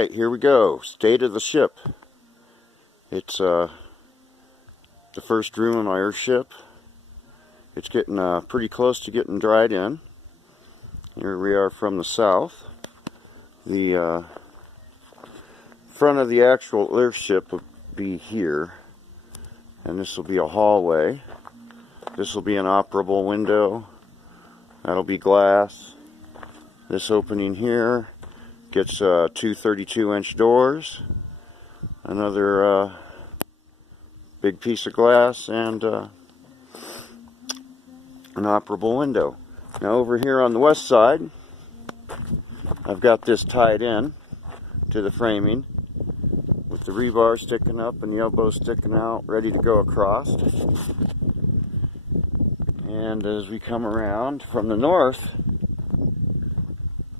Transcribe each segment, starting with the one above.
Alright, here we go. State of the ship. It's the first room in my Erthship. It's getting pretty close to getting dried in. Here we are from the south. The front of the actual Erthship will be here, and this will be a hallway. This will be an operable window. That'll be glass. This opening here gets two 32-inch doors, another big piece of glass, and an operable window. Now over here on the west side, I've got this tied in to the framing with the rebar sticking up and the elbows sticking out, ready to go across. And as we come around from the north,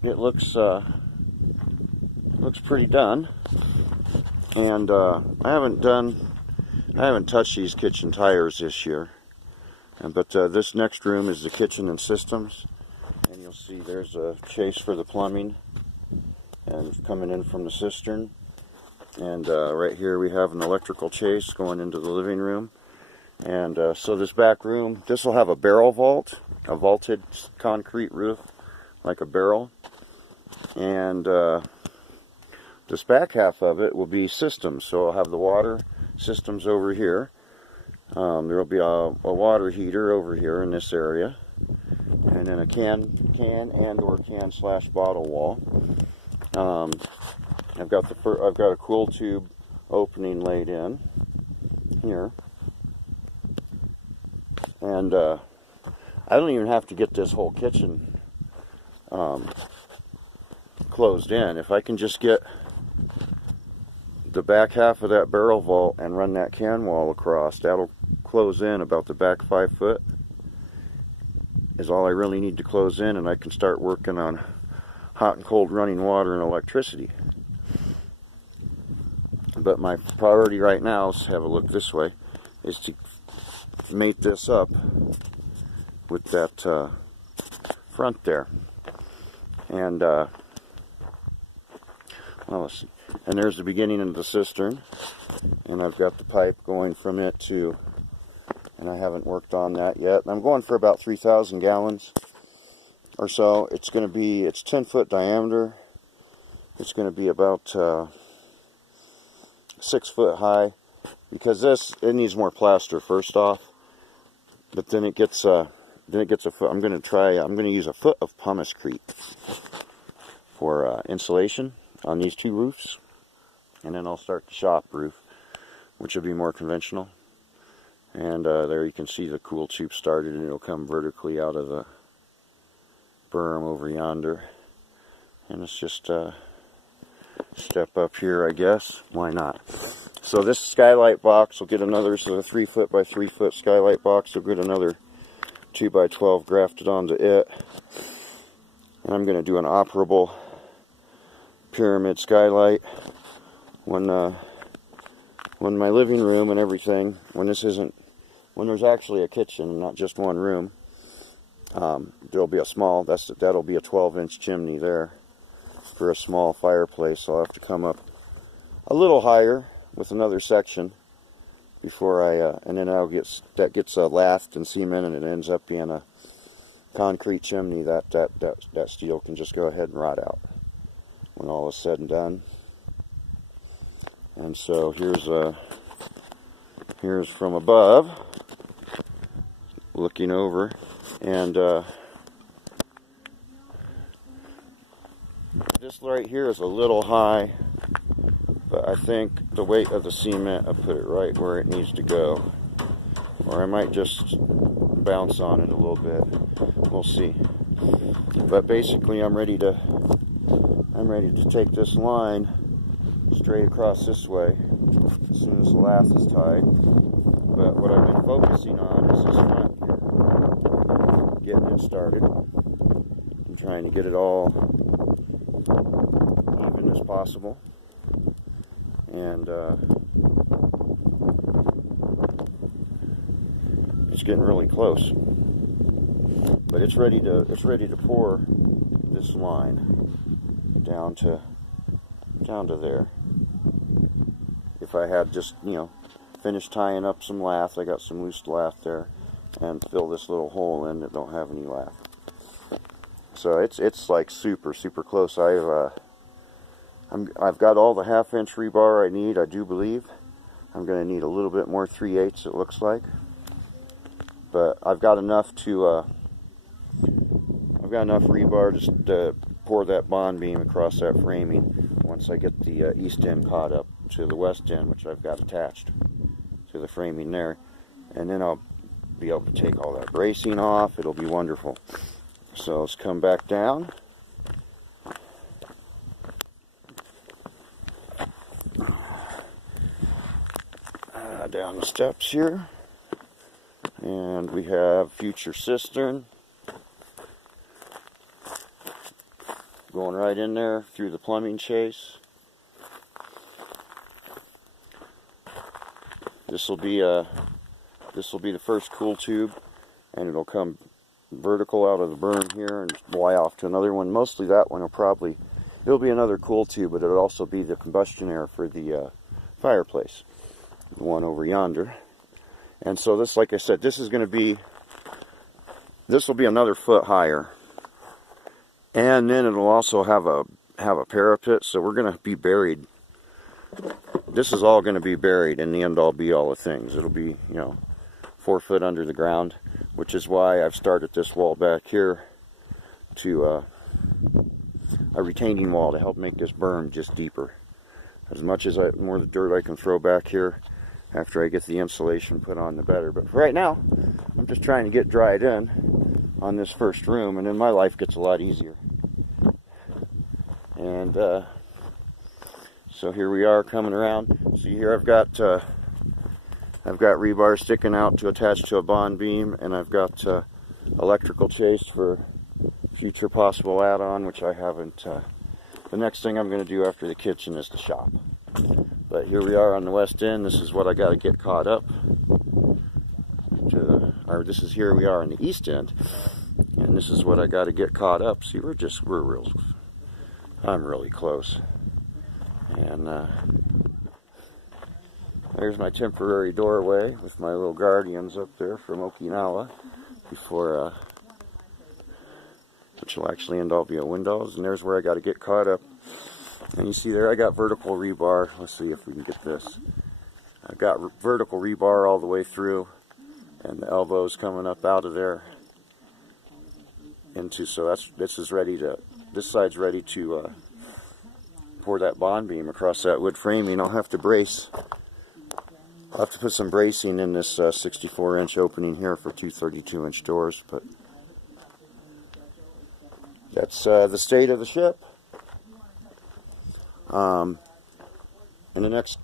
it looks pretty done. And I haven't touched these kitchen tires this year. But this next room is the kitchen and systems, and you'll see there's a chase for the plumbing, and it's coming in from the cistern. And right here we have an electrical chase going into the living room. And so this back room, this will have a barrel vault, a vaulted concrete roof like a barrel. And this back half of it will be systems. So I'll have the water systems over here. There will be a water heater over here in this area, and then a can / bottle wall. I've got a cool tube opening laid in here. And I don't even have to get this whole kitchen closed in. If I can just get the back half of that barrel vault and run that can wall across, that'll close in about the back 5 foot is all I really need to close in, and I can start working on hot and cold running water and electricity. But my priority right now, let's have a look this way, is to mate this up with that front there. And well, let's see. And there's the beginning of the cistern, and I've got the pipe going from it to, and I haven't worked on that yet. I'm going for about 3,000 gallons or so. It's 10 foot diameter. It's going to be about 6 foot high, because it needs more plaster first off. But then it gets a foot. I'm going to use a foot of pumice-crete for insulation on these two roofs, and then I'll start the shop roof, which will be more conventional. And there you can see the cool tube started, and it'll come vertically out of the berm over yonder. And it's just step up here, I guess. Why not? So this skylight box will get another, so the 3 foot by 3 foot skylight box will get another 2 by 12 grafted onto it. And I'm going to do an operable pyramid skylight when my living room and everything, when there's actually a kitchen, not just one room, there'll be that'll be a 12-inch chimney there for a small fireplace. So I'll have to come up a little higher with another section before and then that gets lathed and cemented, and it ends up being a concrete chimney that steel can just go ahead and rot out when all is said and done. And so here's from above, looking over, and this right here is a little high, but I think the weight of the cement will put it right where it needs to go, or I might just bounce on it a little bit. We'll see. But basically, I'm ready to take this line straight across this way as soon as the lath is tied. But what I've been focusing on is this front here, getting it started. I'm trying to get it all even as possible, and it's getting really close. But it's ready to pour this line down to down to there. If I had just, finished tying up some lath, I got some loose lath there, and fill this little hole in that don't have any lath. So it's like super close. I've got all the 1/2-inch rebar I need, I do believe. I'm going to need a little bit more 3/8 it looks like, but I've got enough rebar just to pour that bond beam across that framing once I get the east end caught up to the west end, which I've got attached to the framing there, and then I'll be able to take all that bracing off. It'll be wonderful. So let's come back down. Down the steps here, and we have future cistern going right in there through the plumbing chase. This will be the first cool tube, and it'll come vertical out of the berm here and fly off to another one. Mostly that one it'll be another cool tube, but it'll also be the combustion air for the fireplace, the one over yonder. And so this, like I said, this will be another foot higher, and then it'll also have a parapet. So we're going to be buried. This is all going to be buried in the end all be all of things. It'll be 4 foot under the ground, which is why I've started this wall back here to a retaining wall to help make this berm just deeper. As much as more of the dirt I can throw back here after I get the insulation put on, the better. But for right now, I'm just trying to get dried in on this first room, and then my life gets a lot easier. And so here we are coming around. See here, I've got rebar sticking out to attach to a bond beam, and I've got electrical chase for future possible add-on, which I haven't. The next thing I'm going to do after the kitchen is the shop. But here we are on the west end. This is what I got to get caught up to, or this is here we are on the east end, and this is what I got to get caught up. See, I'm really close. And there's my temporary doorway with my little guardians up there from Okinawa, before which will actually end all via windows. And there's where I got to get caught up. And you see there, I got vertical rebar. Let's see if we can get this. I've got vertical rebar all the way through, and the elbows coming up out of there into. So this side's ready to pour that bond beam across that wood framing. I'll have to brace. I'll have to put some bracing in this 64-inch opening here for 2 32-inch doors. But that's the state of the ship. In the next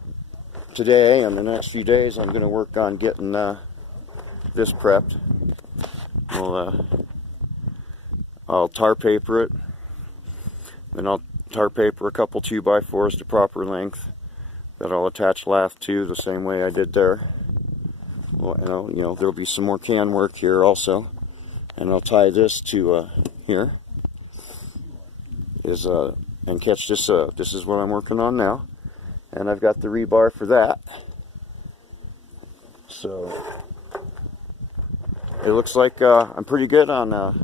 few days, I'm going to work on getting this prepped. I'll tar paper it, then I'll tar paper a couple 2x4s to proper length that I'll attach lath to the same way I did there. Well, there'll be some more can work here also, and I'll tie this to here. And catch this. This is what I'm working on now, and I've got the rebar for that. So it looks like I'm pretty good on. I'm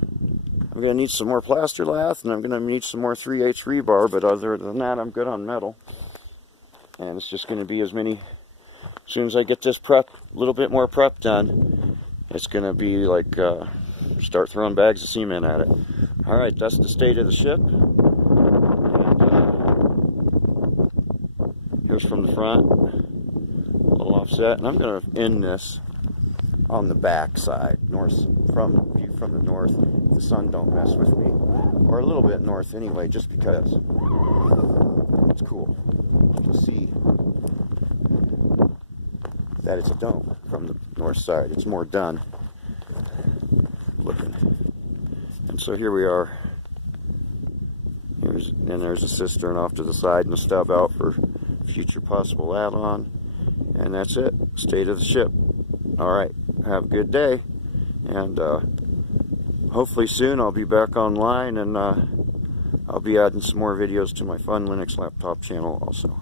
going to need some more plaster lath, and I'm going to need some more 3/8 rebar. But other than that, I'm good on metal. And it's just going to be as soon as I get this prep, a little bit more prep done, it's going to be like start throwing bags of cement at it. All right, that's the state of the ship. Here's from the front, a little offset, and I'm going to end this on the back side, view from the north. The sun don't mess with me, or a little bit north anyway, just because it's cool to see that it's a dome from the north side. It's more done looking. And so here we are. There's a cistern off to the side and a stub out for future possible add-on, and that's it. State of the ship. All right, have a good day, and hopefully soon I'll be back online, and I'll I'll be adding some more videos to my Fun Linux Laptop channel also.